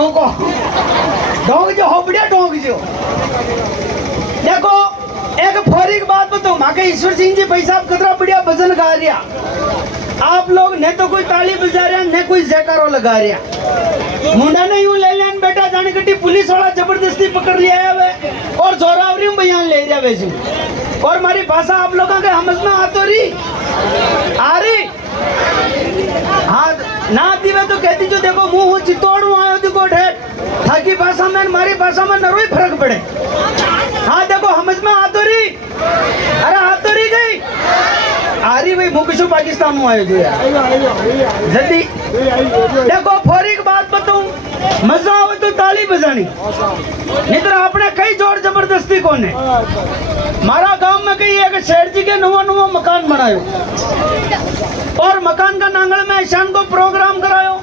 ढोको ढोक जो हो बढ़िया ढोक जो। देखो एक फोरी की बात बताऊं, माके ईश्वर सिंह जी भाई साहब कितना बढ़िया भजन गा रिया। आप लोग ने तो कोई ताली बजा रहा ने कोई जयकारो लगा रहा। मुंडा ने यूं ले लेन बेटा जाने कटी पुलिस वाला जबरदस्ती पकड़ लिया है और जोरावरी में बयान ले रहा वैसे। और हमारी भाषा आप लोगों के समझ में आतो रही आ रही। हाँ ना दिवे तो कहती जो देखो मुंह चित्तौड़ आयो देखो ठेठ थाकी भाषा में हमारी भाषा में नरोई फर्क पड़े। हाँ देखो समझ में आतो रही। अरे आतो रही गई आ रही भाई मुकेशो पाकिस्तान में आयो जो जल्दी। देखो फोरी की बात बताऊं, मजा आवे तो ताली बजानी, नहीं तो आपने कई जोर जबरदस्ती कौन है। मारा गांव में कई एक शेर जी के नवा मकान बनायो और मकान का नांगल में शान को प्रोग्राम करायो।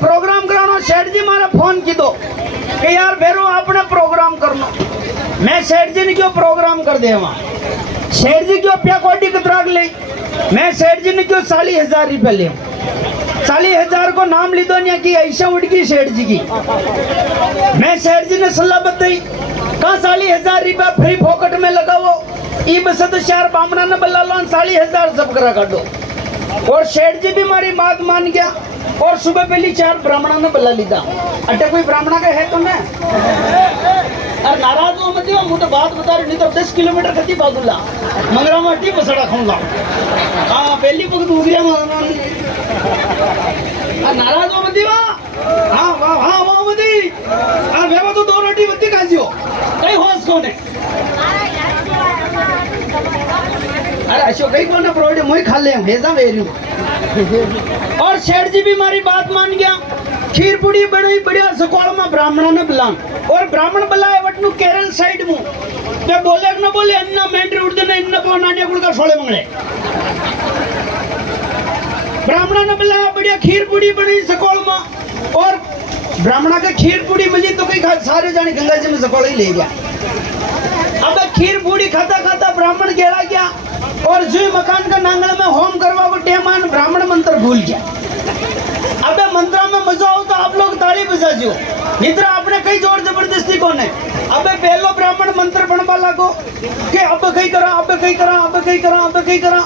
प्रोग्राम कराना शेर जी मारा फोन की दो कि यार बेरो आपने प्रोग्राम करना। मैं शेर जी ने क्यों प्रोग्राम कर दे वहाँ। शेर जी क्यों प्या कोटी कतराग ले। मैं शेर जी ने क्यों 40,000 रुपये ले। 40,000 को नाम ली दो नहीं की ऐसा उड़ गई शेर जी की। मैं शेर जी ने सलाह बताई कहाँ 40,000 रुपया फ्री फोकट में लगाओ। ई बस तो चार बामना ने बल्ला लो 40,000 सब करा काटो। और शेर जी भी हमारी बात मान गया और सुबह पहली 4 ब्राह्मणों ने बल्ला लीधा। अटे कोई ब्राह्मणा का है तो ना और नाराज हो मत हो। मुझे बात बता रही नहीं तो 10 किलोमीटर खती बागुला मंगरा में टी बसड़ा खाऊंगा। हाँ पहली पुग दूसरी नाराज हो मत हाँ वाह हाँ वाह मती हाँ वेवा तो 2 रोटी बत्ती खाजियो कई होश कौन है। अरे अशोक कई कौन है प्रोडे मुझे खा ले भेजा वेरी। और शेर जी भी हमारी बात मान गया। खीर पूड़ी बड़ी बढ़िया सकोल में ब्राह्मणों ने बुलान और ब्राह्मण बुलाए वटनु केरल साइड मु ते बोले न बोले अन्ना मेंड्री उड़दे ने इन को नाने गुड़ का सोले मंगले। ब्राह्मणों ने बुलाया बढ़िया खीर पूड़ी बनी सकोल में और ब्राह्मणा का खीर पूड़ी मिली तो कई सारे जाने गंगा जी में सकोल ही ले गया। अब खीर पूड़ी खाता खाता ब्राह्मण गेड़ा गया और जो मकान का नांगल में होम करवा को टेमान ब्राह्मण मंत्र भूल गया। अबे मंत्रा में मजा हो तो आप लोग ताली बजाजियो, मित्र आपने कई जोर जबरदस्ती कौन है। अबे पहलो ब्राह्मण मंत्र पढ़वा लागो कि अब कई करा अब कई करा अब कई करा अब कई करा।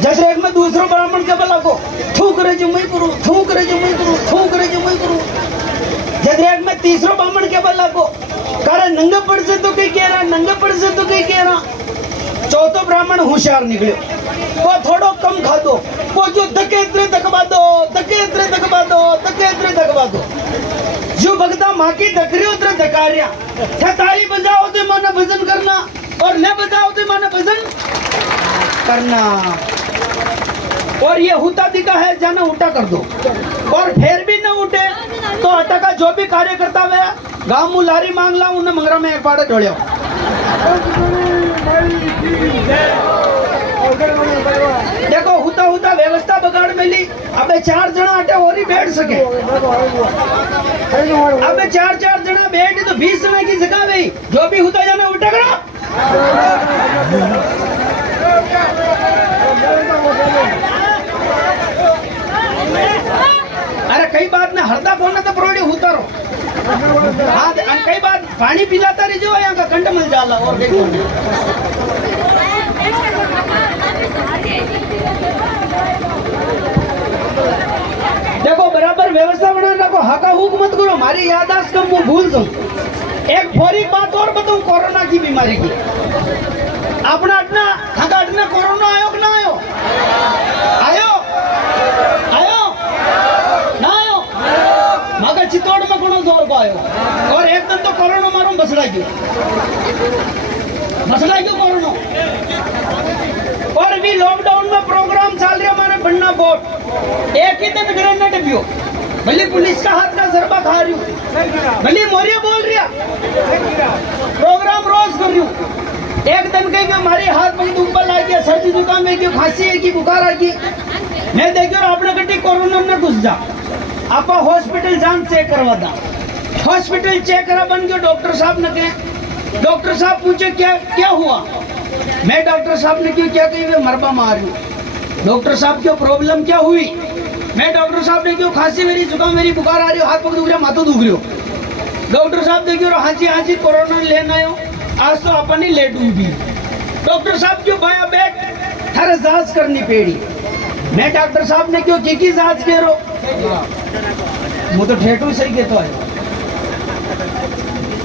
जैसे एक में दूसरो ब्राह्मण के बला को थू करे जो मैं करूं थू करे जो मैं करूं थू करे जो मैं करूं। जैसे एक में तीसरो ब्राह्मण के बला को करे नंगे पड़ से तो कई कह रहा नंगे पड़ से तो कई कह रहा। चौथो ब्राह्मण होशियार निकलो वो थोड़ो कम खा दो वो जो धक्के इतने दकवा दो धक्के इतने दकवा दो धक्के इतने दकवा दो। जो भगता माँ की धकरी उतरे धकारिया ताली बजाओ तो माना भजन करना और न बजाओ तो माना भजन करना। और ये हुता दिखा है जाना उल्टा कर दो और फिर भी न उठे तो अटा का जो भी कार्य करता हुआ गाँव में लारी मांग ला उन्हें मंगरा में एक बार ढोलियो। देखो हुता हुता व्यवस्था बगाड़ मिली। अबे 4 जना अटे और ही बैठ सके। अबे 4 जना बैठ तो 20 जना की जगह गई जो भी हुता जाना उल्टा करो। अरे कई बात ना हरदा फोन तो प्रोडी उतारो। हाँ कई बात पानी पिलाता रही जो यहाँ का कंड मिल जाला और देखो। देखो बराबर व्यवस्था बना रखो हाका हुक मत करो। हमारी यादाश्त कम वो भूल दूं। एक फोरी बात और बताऊं कोरोना की बीमारी की। अपना अटना हाका अटना कोरोना आयो कि ना आयो आयो आयो ना आयो मगर चित्तौड़ में कोनो जोर को आयो और एक दिन तो कोरोना मारो बसड़ा क्यों कोरोना। और भी लॉकडाउन में प्रोग्राम चल रहा हमारे बनना बोर्ड एक ही दिन ग्रेनेड भी हो भले पुलिस का हाथ का जरबा खा रही हूँ भले मोरिया बोल रहा प्रोग्राम रोज कर रही हूँ। एक दिन कहीं हमारे हाथ में ऊपर ला गया सर्दी जुकाम है कि खांसी है कि बुखार आ गई। मैं देखियो आपने कटी कोरोना में घुस जा आप हॉस्पिटल जान चेक करवा दा। हॉस्पिटल चेक करा बन गया डॉक्टर साहब ने कहे डॉक्टर साहब पूछे क्या हुआ। मैं डॉक्टर साहब ने क्यों क्या कही मरबा मार रही। डॉक्टर साहब की प्रॉब्लम क्या हुई। मैं डॉक्टर साहब ने क्यों खांसी मेरी जुकाम मेरी बुखार आ रही हो हाथ पग दुख रहा माथो दुख रही हो डॉक्टर साहब देखियो हाँ जी कोरोना लेना आयो आज तो अपन ही लेट भी डॉक्टर साहब क्यों बाया बैठ थारे जांच करनी पेड़ी मैं डॉक्टर साहब ने क्यों की जांच करो मुझे तो ठेठू सही कहता है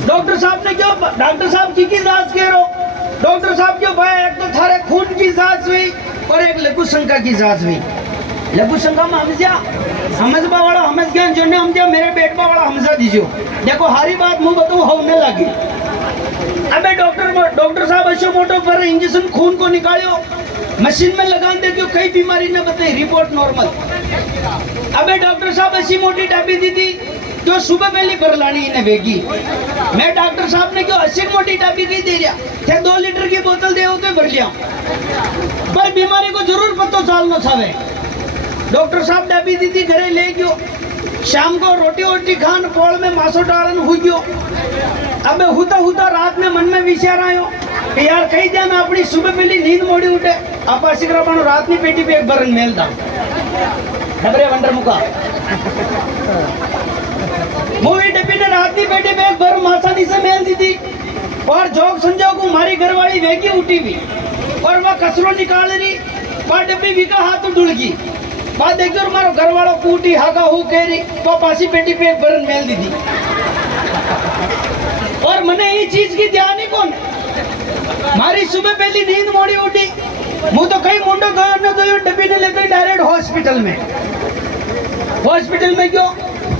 डॉक्टर साहब ने क्यों डॉक्टर साहब की जांच करो डॉक्टर साहब क्यों भाई एक तो थारे खून की जांच हुई और एक लघु शंका की जांच हुई लघु शंका में समझबा वाला समझ गया जो ने समझा मेरे बेटवा वाला समझा दीजियो देखो हारी बात मुंह बताऊं होने लगी अबे डॉक्टर साहब ऐसे मोटो पर इंजेक्शन खून को निकालियो मशीन में लगा दे क्यों कई बीमारी ने बताई रिपोर्ट नॉर्मल अबे डॉक्टर साहब ऐसी मोटी डाबी दी थी जो सुबह पहली भर लानी इन्हें बेगी मैं डॉक्टर साहब ने क्यों 80 मोटी डाबी की दे दिया थे 2 लीटर की बोतल दे तो भर लिया पर बीमारी को जरूर पतो चालना छावे डॉक्टर साहब डाबी दी थी घरे ले गयो शाम को रोटी वोटी खान पोल में मासो डालन हुई गयो अबे हुता रात में मन में विचार आयो कि यार कई दिन अपनी सुबह पहली नींद मोड़ी उठे आप शिकरा पानो रात में पेटी पे एक बरन मेल था डबरे वंडर मुका मूवी डब्बी ने रात की पेटी पे एक बर मासानी से मेल दी थी और जोक संजो को हमारी घरवाली वेगी उठी हुई और वह कचरो निकाल रही वह डब्बी भी का हाथ डुल गई बात देखियो और मारो घर वालों कूटी हागा हु कह रही तो पासी पेटी पे एक बरन मेल दी थी और मने ये चीज की ध्यान ही कौन मारी सुबह पहली नींद मोड़ी उठी मुंह तो कई मुंडो गयो न गयो डब्बी ने लेकर डायरेक्ट हॉस्पिटल में क्यों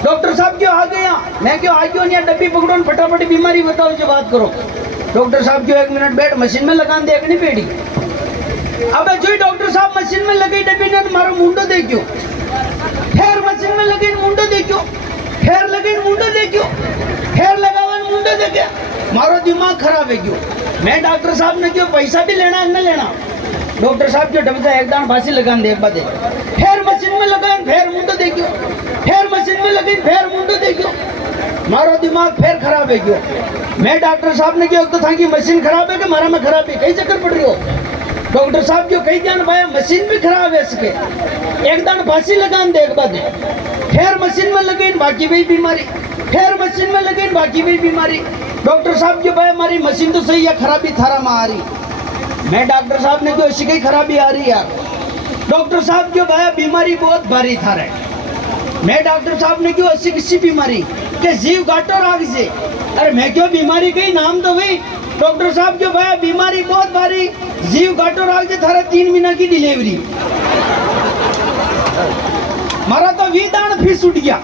डॉक्टर साहब क्यों आ गया मैं क्यों आ क्यों नहीं डब्बी पकड़ो फटाफट बीमारी बताओ जो बात करो डॉक्टर साहब क्यों 1 मिनट बैठ मशीन में लगा दे नहीं पेड़ी अब जो डॉक्टर साहब मशीन में लगी डब्बी ने मारो मुंडो देखियो फिर मशीन में लगी मुंडो देखियो फिर लगी मुंडो देखियो फिर लगावन मुंडो देखे मारो दिमाग खराब है क्यों मैं डॉक्टर साहब ने क्यों पैसा भी लेना है न लेना डॉक्टर साहब क्यों डबसा एक दान फांसी लगान दे बात फिर मशीन में लगान फिर मुंडो देखियो फिर मशीन में लगी फिर मुंडो देखियो मारो दिमाग फिर खराब है क्यों मैं डॉक्टर साहब ने क्यों तो था कि मशीन खराब है कि मारा में खराब है कई चक्कर पड़ रही हो डॉक्टर साहब क्यों कई जान भाई मशीन भी खराब है इसके एक दान फांसी लगान दे बात फिर मशीन में लगी बाकी भी बीमारी फिर मशीन में लगी बाकी भी बीमारी डॉक्टर साहब क्यों भाई हमारी मशीन तो सही है खराबी थारा में आ रही मैं डॉक्टर साहब ने क्यों ऐसी कई खराबी आ रही है डॉक्टर साहब क्यों भाई बीमारी बहुत भारी था रहे मैं डॉक्टर साहब ने क्यों ऐसी किसी बीमारी के जीव गाटो राग से अरे मैं क्यों बीमारी कही नाम तो वही डॉक्टर साहब क्यों भाई बीमारी बहुत भारी जीव गाटो राग से थारा 3 महीना की डिलीवरी मारा तो दान फीस उठ गया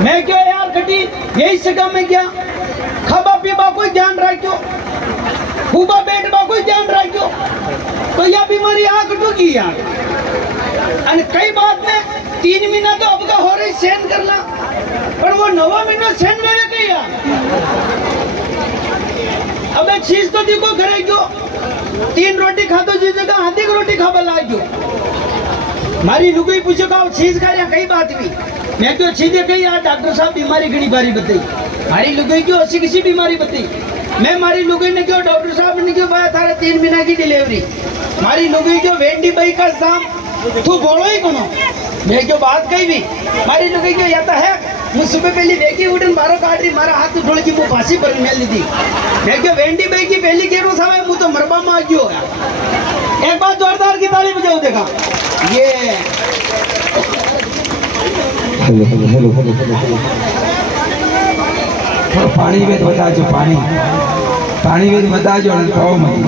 मैं क्यों यार कटी यही सगा में क्या खाबा पीबा कोई ध्यान रखो खूबा बैठबा कोई ध्यान रखो तो यह बीमारी आ कटोगी यार और कई बात में 3 महीना तो अब का हो रही सहन करना पर वो 9 महीना सहन में कही यार अब एक चीज तो देखो घरे क्यों 3 रोटी खा तो जिस जगह आधी रोटी खाबा लाग मारी लुगाई पूछो का चीज खा रहा कई बात भी मैं क्यों सीधे कही यार डॉक्टर साहब बीमारी घड़ी बारी बताई मारी लुगाई क्यों ऐसी किसी बीमारी बताई मैं मारी लुगाई ने क्यों डॉक्टर साहब ने क्यों बताया थारा 3 महीना की डिलीवरी मारी लुगाई क्यों वेंडी बाई का दाम तू बोलो ही कोनो मैं क्यों बात कही भी मारी लुगाई क्यों या तो है मैं सुबह पहली वेगी उठन बारो काट रही मारा हाथ ढोल की मुंह फांसी पर मेल दी मैं क्यों वेंडी बाई की पहली केरो सावे मुंह तो मरबा में आ गयो एक बार जोरदार की ताली बजाओ देखा ये हेलो पानी वेद बताजो पानी वेद बताजो અને પાવ માં